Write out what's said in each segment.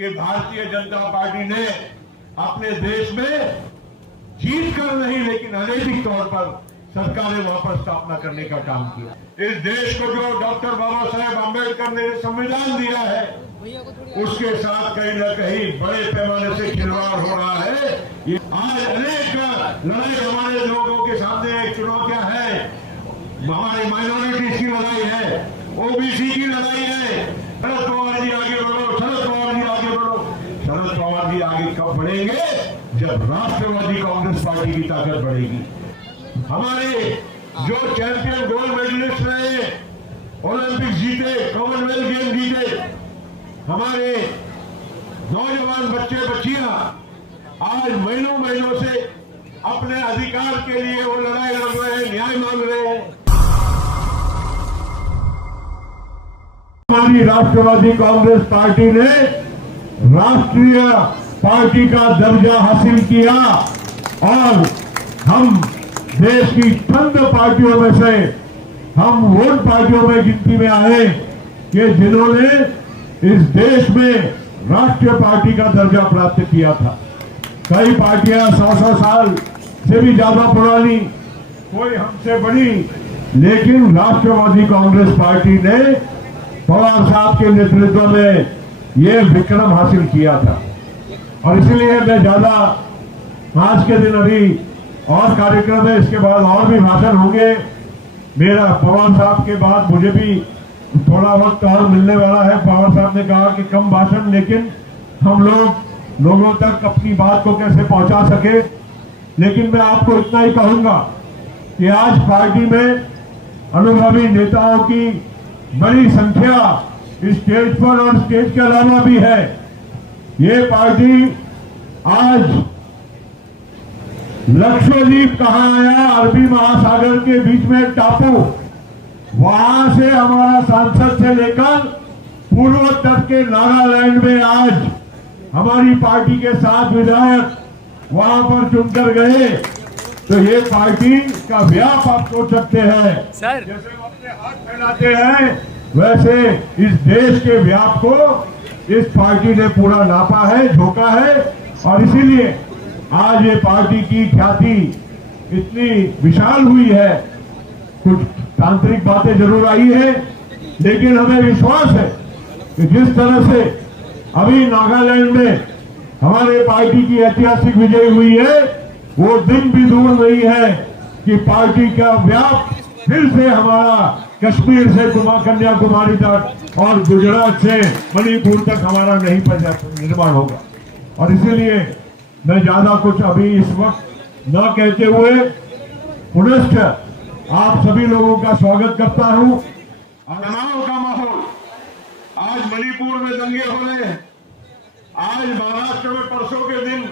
कि भारतीय जनता पार्टी ने अपने देश में जीत कर नहीं लेकिन अनैतिक तौर पर सरकारें वापस स्थापना करने का काम किया। इस देश को जो डॉक्टर बाबा साहेब आम्बेडकर ने संविधान दिया है उसके साथ कहीं न कहीं बड़े पैमाने से खिलवाड़ हो रहा है। ये आज अनेक लड़ाई हमारे लोगों के सामने चुनौतियां है। हमारे माइनॉरिटीज की लड़ाई है, ओबीसी की लड़ाई है। शरद पवार जी आगे बढ़ो, शरद पवार जी आगे बढ़ो। शरद पवार जी आगे कब बढ़ेंगे? जब राष्ट्रवादी कांग्रेस पार्टी की ताकत बढ़ेगी। हमारे जो चैंपियन गोल्ड मेडलिस्ट रहे, ओलंपिक जीते, कॉमनवेल्थ गेम जीते, हमारे नौजवान बच्चे बच्चियां आज महीनों से अपने अधिकार के लिए वो लड़ाई लड़ रहे हैं, न्याय मांग रहे हैं। हमारी राष्ट्रवादी कांग्रेस पार्टी ने राष्ट्रीय पार्टी का दर्जा हासिल किया और हम देश की चंद पार्टियों में से हम उन पार्टियों में गिनती में आए कि जिन्होंने इस देश में राष्ट्रीय पार्टी का दर्जा प्राप्त किया था। कई पार्टियां 100 साल से भी ज्यादा पुरानी, कोई हमसे बड़ी, लेकिन राष्ट्रवादी कांग्रेस पार्टी ने पवार साहब के नेतृत्व में ये विक्रम हासिल किया था। और इसलिए मैं ज्यादा आज के दिन अभी और कार्यक्रम है, इसके बाद और भी भाषण होंगे। मेरा पवार साहब के बाद मुझे भी थोड़ा वक्त और मिलने वाला है। पवार साहब ने कहा कि कम भाषण, लेकिन हम लोगों तक अपनी बात को कैसे पहुंचा सके। लेकिन मैं आपको इतना ही कहूंगा कि आज पार्टी में अनुभवी नेताओं की बड़ी संख्या स्टेज पर और स्टेज के अलावा भी है। ये पार्टी आज लक्षद्वीप कहा आया, अरबी महासागर के बीच में एक टापू, वहां से हमारा सांसद से लेकर पूर्व तट के नागालैंड में आज हमारी पार्टी के 7 विधायक वहां पर चुनकर गए। तो ये पार्टी का व्याप आप सोच सकते हैं सर, जैसे वो अपने हाथ फैलाते हैं वैसे इस देश के व्याप को इस पार्टी ने पूरा नापा है, झोंका है। और इसीलिए आज ये पार्टी की ख्याति इतनी विशाल हुई है। कुछ तांत्रिक बातें जरूर आई है, लेकिन हमें विश्वास है कि जिस तरह से अभी नागालैंड में हमारे पार्टी की ऐतिहासिक विजय हुई है, वो दिन भी दूर नहीं है कि पार्टी का व्याप फिर से हमारा कश्मीर से कन्याकुमारी तक और गुजरात से मणिपुर तक हमारा नहीं निर्माण होगा। और इसीलिए मैं ज्यादा कुछ अभी इस वक्त न कहते हुए पुनश्च आप सभी लोगों का स्वागत करता हूं। तनाव का माहौल, आज मणिपुर में दंगे हो रहे हैं, आज महाराष्ट्र में परसों के दिन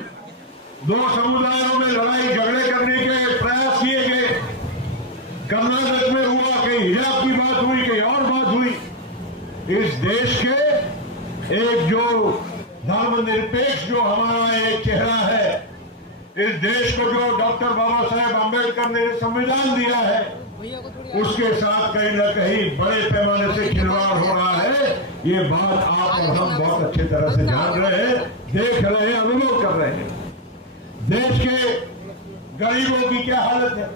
2 समुदायों में लड़ाई झगड़े करने के प्रयास किए गए, कर्नाटक में हुआ, कहीं हिजाब की बात हुई, कहीं और बात हुई। इस देश के एक जो धर्मनिरपेक्ष जो हमारा एक चेहरा है, इस देश को जो डॉक्टर बाबा साहेब आम्बेडकर ने संविधान दिया है उसके साथ कहीं न कहीं बड़े पैमाने से खिलवाड़ हो रहा है। ये बात आप और हम बहुत अच्छी तरह से जान रहे हैं, देख रहे हैं, अनुभव कर रहे हैं। देश के गरीबों की क्या हालत है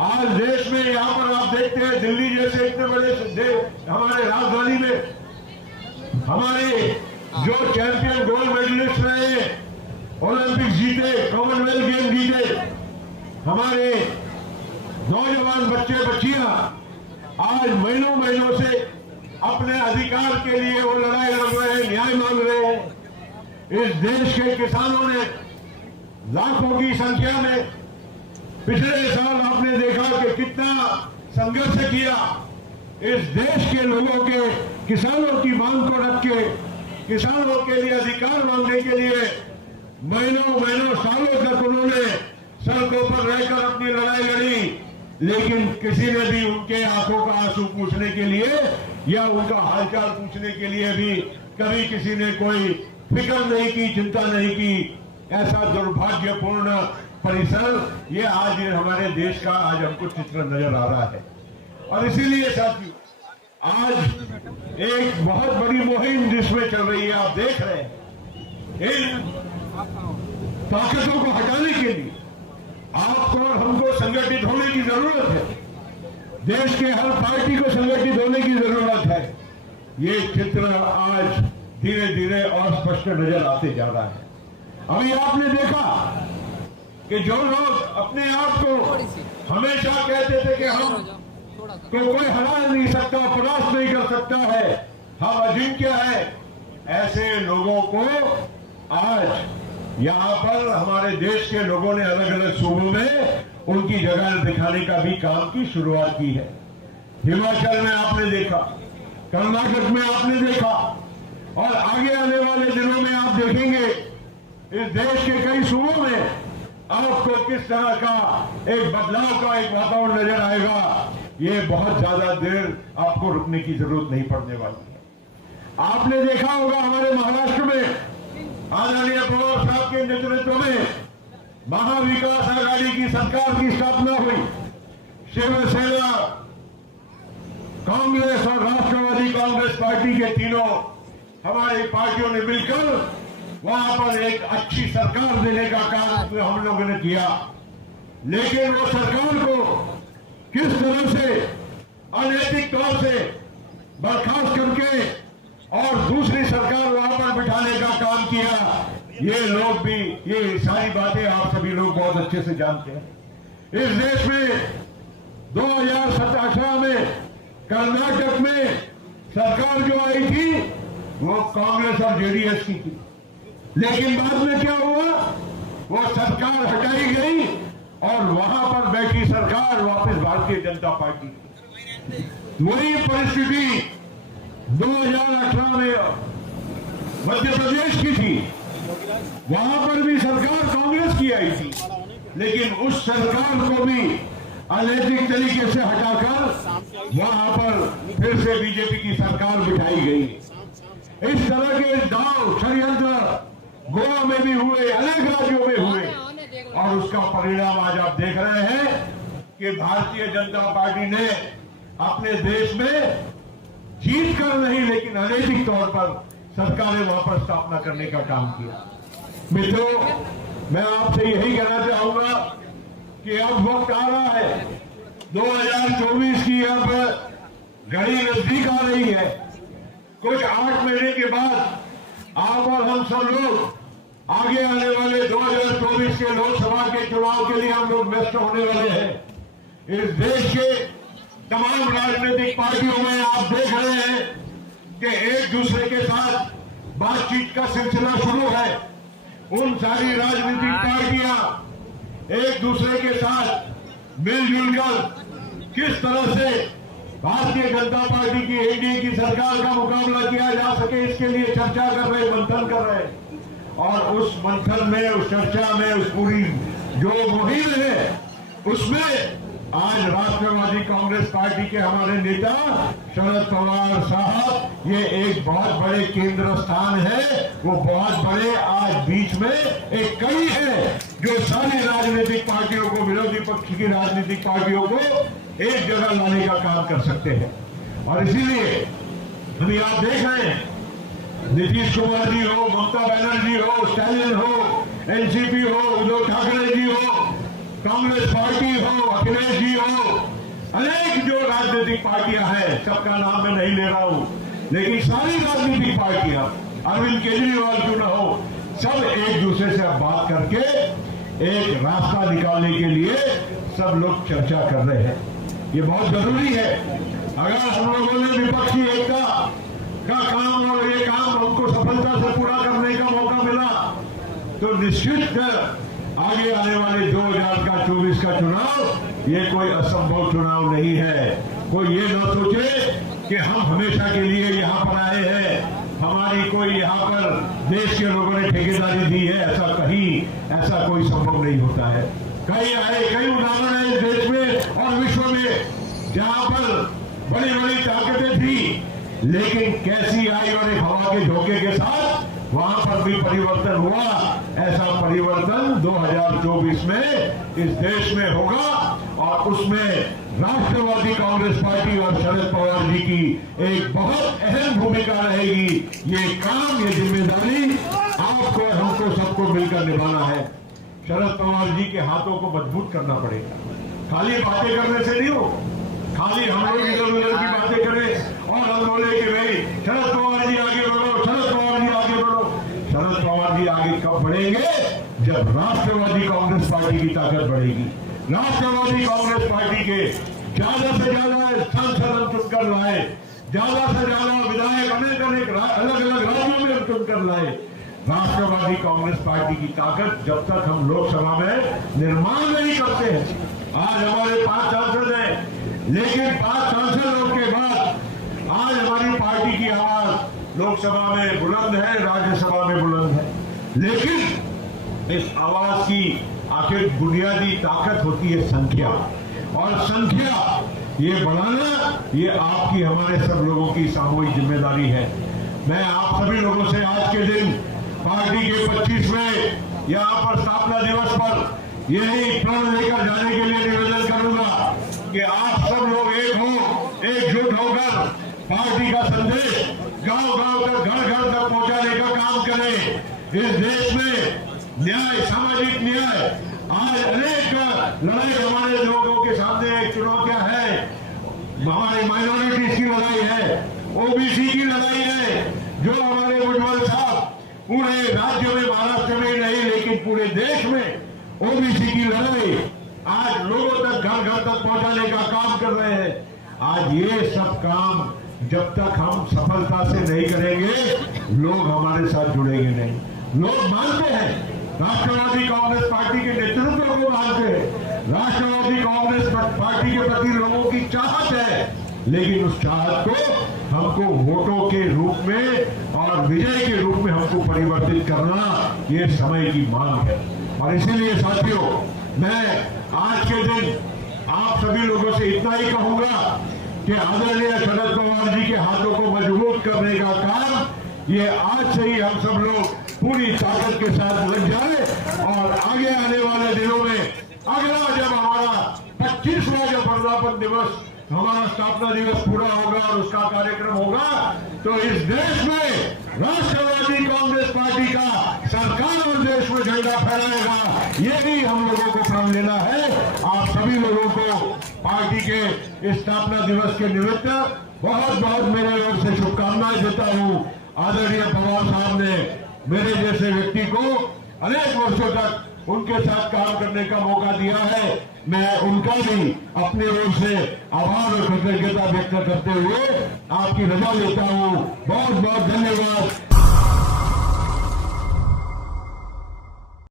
आज देश में। यहाँ पर आप देखते हैं दिल्ली जैसे इतने बड़े हमारे राजधानी में हमारे जो चैंपियन गोल्ड मेडलिस्ट रहे, ओलंपिक जीते, कॉमनवेल्थ गेम जीते, हमारे नौजवान बच्चे बच्चियां आज महीनों से अपने अधिकार के लिए वो लड़ाई लड़ रहे हैं, न्याय मांग रहे हैं। इस देश के किसानों ने लाखों की संख्या में पिछले साल आपने देखा कि कितना संघर्ष किया। इस देश के लोगों के किसानों की मांग को रख के, किसानों के लिए अधिकार मांगने के लिए महीनों सालों तक उन्होंने सड़कों पर रहकर अपनी लड़ाई लड़ी। लेकिन किसी ने भी उनके आंखों का आंसू पूछने के लिए या उनका हालचाल पूछने के लिए भी कभी किसी ने कोई फिक्र नहीं की, चिंता नहीं की। ऐसा दुर्भाग्यपूर्ण परिसर ये आज हमारे देश का आज हमको चित्र नजर आ रहा है। और इसीलिए साथियों आज एक बहुत बड़ी मुहिम जिसमें चल रही है, आप देख रहे हैं इन ताकतों को हटाने के लिए आपको और हमको संगठित होने की जरूरत है। देश के हर पार्टी को संगठित होने की जरूरत है। ये चित्र आज धीरे धीरे और स्पष्ट नजर आते जा रहा है। अभी आपने देखा कि जो लोग अपने आप को हमेशा कहते थे कि हम को कोई हरा नहीं सकता, परास्त नहीं कर सकता है, हम अजिंक्य है, ऐसे लोगों को आज यहाँ पर हमारे देश के लोगों ने अलग अलग सूबों में उनकी जगह दिखाने का भी काम की शुरुआत की है। हिमाचल में आपने देखा, कर्नाटक में आपने देखा, और आगे आने वाले दिनों में आप देखेंगे इस देश के कई सूबों में आपको किस तरह का एक बदलाव का एक वातावरण नजर आएगा। ये बहुत ज्यादा देर आपको रुकने की जरूरत नहीं पड़ने वाली है। आपने देखा होगा हमारे महाराष्ट्र में आदरणीय पवार साहब के नेतृत्व में महाविकास आघाड़ी की सरकार की स्थापना हुई। शिवसेना, कांग्रेस और राष्ट्रवादी कांग्रेस पार्टी के तीनों हमारी पार्टियों ने मिलकर वहां पर एक अच्छी सरकार देने का काम हम लोगों ने किया। लेकिन वो सरकार को किस तरह से अनैतिक तौर से बर्खास्त करके और दूसरी सरकार वहां पर बिठाने का काम किया, ये लोग भी, ये सारी बातें आप सभी लोग बहुत अच्छे से जानते हैं। इस देश में 2017 में कर्नाटक में सरकार जो आई थी वो कांग्रेस और जेडीएस की थी, लेकिन बाद में क्या हुआ, वो सरकार हटाई गई और वहां पर बैठी सरकार वापस भारतीय जनता पार्टी की। वही परिस्थिति 2018 में मध्य प्रदेश की थी, वहां पर भी सरकार कांग्रेस की आई थी, लेकिन उस सरकार को भी अनैतिक तरीके से हटाकर वहां पर फिर से बीजेपी की सरकार बिठाई गई। इस तरह के दाव षड्यंत्र गोवा में भी हुए, अनेक राज्यों में हुए, और उसका परिणाम आज आप देख रहे हैं कि भारतीय जनता पार्टी ने अपने देश में जीत कर नहीं, लेकिन अनैतिक तौर पर सरकारें वहां पर स्थापना करने का काम किया। मित्रों, मैं आपसे यही कहना चाहूंगा कि अब वक्त आ रहा है, 2024 की अब घड़ी नजदीक आ रही है। कुछ 8 महीने के बाद आप और हम सब लोग आगे आने वाले 2024 के लोकसभा के चुनाव के लिए हम लोग व्यस्त होने वाले हैं। इस देश के तमाम राजनीतिक पार्टियों में आप देख रहे हैं कि एक दूसरे के साथ बातचीत का सिलसिला शुरू है। उन सारी राजनीतिक पार्टियां एक दूसरे के साथ मिलजुल कर किस तरह से भारतीय जनता पार्टी की एनडीए की सरकार का मुकाबला किया जा सके, इसके लिए चर्चा कर रहे, मंथन कर रहे हैं। और उस मंथन में, उस चर्चा में, उस पूरी जो मुहिम है, उसमें आज राष्ट्रवादी कांग्रेस पार्टी के हमारे नेता शरद पवार साहब, ये एक बहुत बड़े केंद्र स्थान है। वो बहुत बड़े आज बीच में एक कड़ी है जो सारी राजनीतिक पार्टियों को, विरोधी पक्ष की राजनीतिक पार्टियों को एक जगह लाने का काम कर सकते हैं। और इसीलिए अभी आप देख रहे हैं, नीतीश कुमार जी हो, ममता बनर्जी हो, स्टालिन हो, एनसीपी हो, उद्धव ठाकरे जी हो, कांग्रेस पार्टी हो, अखिलेश जी हो, अनेक जो राजनीतिक पार्टियां हैं, सबका नाम मैं नहीं ले रहा हूं, लेकिन सारी राजनीतिक पार्टियां, अरविंद केजरीवाल क्यों न हो, सब एक दूसरे से अब बात करके एक रास्ता निकालने के लिए सब लोग चर्चा कर रहे हैं। ये बहुत जरूरी है। अगर हम लोगों ने विपक्षी एकता का काम और ये काम हमको सफलता से पूरा करने का मौका मिला, तो निश्चित आगे आने वाले 2024 का चुनाव ये कोई असंभव चुनाव नहीं है। कोई ये न सोचे कि हम हमेशा के लिए यहाँ पर आए हैं, हमारी कोई यहाँ पर देश के लोगों ने ठेकेदारी दी है, ऐसा कोई संभव नहीं होता है। कई उदाहरण है इस देश में और विश्व में जहाँ पर बड़ी बड़ी ताकतें थी, लेकिन कैसी आई और एक हवा के झोंके के साथ वहां पर भी परिवर्तन हुआ। ऐसा परिवर्तन 2024 में इस देश में होगा और उसमें राष्ट्रवादी कांग्रेस पार्टी और शरद पवार जी की एक बहुत अहम भूमिका रहेगी। ये काम, ये जिम्मेदारी आपको मिलकर निभाना है। शरद पवार जी के हाथों को मजबूत करना पड़ेगा। खाली बातें करने से नहीं हो, खाली हम लोग इधर उधर की बातें करें और हम बोले कि भाई शरद पवार जी आगे बढ़ो, शरद पवार जी आगे बढ़ो। शरद पवार जी आगे कब बढ़ेंगे? जब राष्ट्रवादी कांग्रेस पार्टी की ताकत बढ़ेगी। राष्ट्रवादी कांग्रेस पार्टी के ज्यादा से ज्यादा सांसद हम चुनकर लाए, ज्यादा से ज्यादा विधायक अनेक अलग अलग राज्यों में हम चुनकर लाए। राष्ट्रवादी कांग्रेस पार्टी की ताकत जब तक हम लोकसभा में निर्माण नहीं करते हैं। आज हमारे 5 सांसद हैं, लेकिन 5 सांसदों के बाद आज हमारी पार्टी की आवाज लोकसभा में बुलंद है, राज्यसभा में बुलंद है। लेकिन इस आवाज की आखिर बुनियादी ताकत होती है संख्या, और संख्या ये बढ़ाना ये आपकी हमारे सब लोगों की सामूहिक जिम्मेदारी है। मैं आप सभी लोगों से आज के दिन पार्टी के 25वें यहाँ पर स्थापना दिवस पर यही प्रण लेकर जाने के लिए निवेदन करूंगा कि आप सब लोग एक हो, एकजुट होकर पार्टी का संदेश गांव-गांव तक, घर-घर तक पहुंचाने का काम करें। इस देश में न्याय, सामाजिक न्याय, आज अनेक लड़ाई हमारे लोगों के सामने एक चुनौतियां है। हमारी माइनॉरिटीज की लड़ाई है, ओबीसी की लड़ाई है, जो हमारे उज्जवल साहब पूरे राज्य में, महाराष्ट्र में नहीं लेकिन पूरे देश में ओबीसी की लड़ाई आज लोगों तक, घर घर तक पहुंचाने का काम कर रहे हैं। आज ये सब काम जब तक हम सफलता से नहीं करेंगे, लोग हमारे साथ जुड़ेंगे नहीं। लोग मानते हैं, राष्ट्रवादी कांग्रेस पार्टी के नेतृत्व को मानते हैं, राष्ट्रवादी कांग्रेस पार्टी के प्रति लोगों की चाहत है, लेकिन उस चाहत को हमको वोटों के रूप में और विजय के रूप में हमको परिवर्तित करना ये समय की मांग है। और इसीलिए साथियों, मैं आज के दिन आप सभी लोगों से इतना ही कहूंगा कि आदरणीय शरद पवार जी के हाथों को मजबूत करने का काम ये आज से ही हम सब लोग पूरी ताकत के साथ लग जाए, और आगे आने वाले दिनों में अगला जब हमारा 25वां जब वर्धापन दिवस, हमारा स्थापना दिवस पूरा होगा और उसका कार्यक्रम होगा, तो इस देश में राष्ट्रवादी कांग्रेस पार्टी का सरकार और देश में झंडा फहराएगा। ये भी हम लोगों को प्रण लेना है। आप सभी लोगों को पार्टी के इस स्थापना दिवस के निमित्त बहुत बहुत मेरे ओर से शुभकामनाएं देता हूँ। आदरणीय पवार साहब ने मेरे जैसे व्यक्ति को अनेक वर्षों तक उनके साथ काम करने का मौका दिया है। मैं उनका भी अपने ओर से आभार और कृतज्ञता व्यक्त करते हुए आपकी रजा लेता हूँ। बहुत बहुत धन्यवाद।